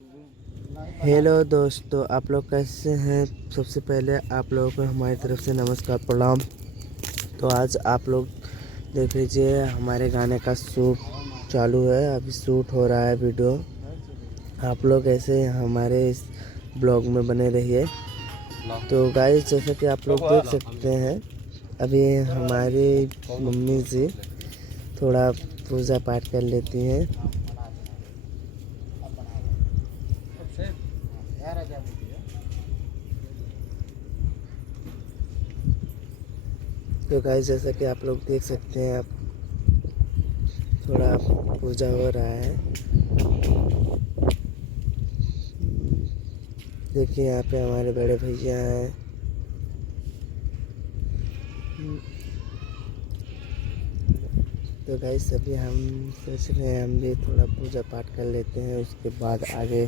Hello दोस्तों, आप लोग कैसे हैं। सबसे पहले आप लोगों को हमारी तरफ से नमस्कार प्रणाम। तो आज आप लोग देख लीजिए, हमारे गाने का शूट चालू है। अभी शूट हो रहा है वीडियो। आप लोग ऐसे हमारे इस ब्लॉग में बने रहिए। तो गाइस, जैसा कि आप लोग देख सकते हैं, अभी हमारी मम्मी जी थोड़ा पूजा पाठ कर लेती हैं। तो गाइस, जैसा कि आप लोग देख सकते हैं, अब थोड़ा पूजा हो रहा है। देखिए, यहाँ पे हमारे बड़े भैया हैं। तो गाइस, अभी हम सोच रहे हैं हम भी थोड़ा पूजा पाठ कर लेते हैं, उसके बाद आगे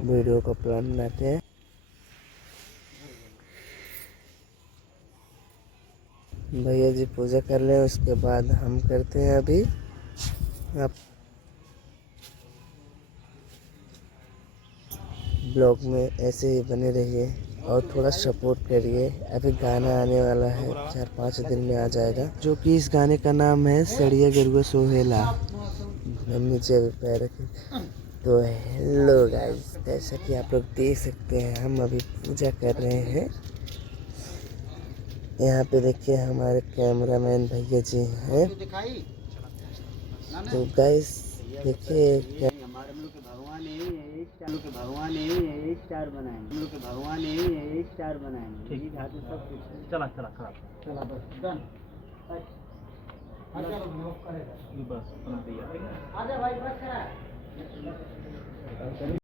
वीडियो का प्लान बनाते हैं। भैया जी पूजा कर लें, उसके बाद हम करते हैं। अभी आप ब्लॉग में ऐसे ही बने रहिए और थोड़ा सपोर्ट करिए। अभी गाना आने वाला है, 4-5 दिन में आ जाएगा, जो कि इस गाने का नाम है सड़िया गेरुआ सोहेला। मम्मी जी अभी पैर रखे। तो हेलो गाइस, जैसा कि आप लोग देख सकते हैं, हम अभी पूजा कर रहे हैं। यहाँ पे देखिए हमारे कैमरामैन भैया जी हैं। तो गाइस देखिए, हमारे हम लोग के भगवान है एक चार, के भगवान है एक चार बनाएंगे, हम लोग के भगवान है एक चार बनाएंगे। ठीक है, सब कुछ चला चला खराब चला बस डन। बस अपना तैयार। आजा भाई बस करा।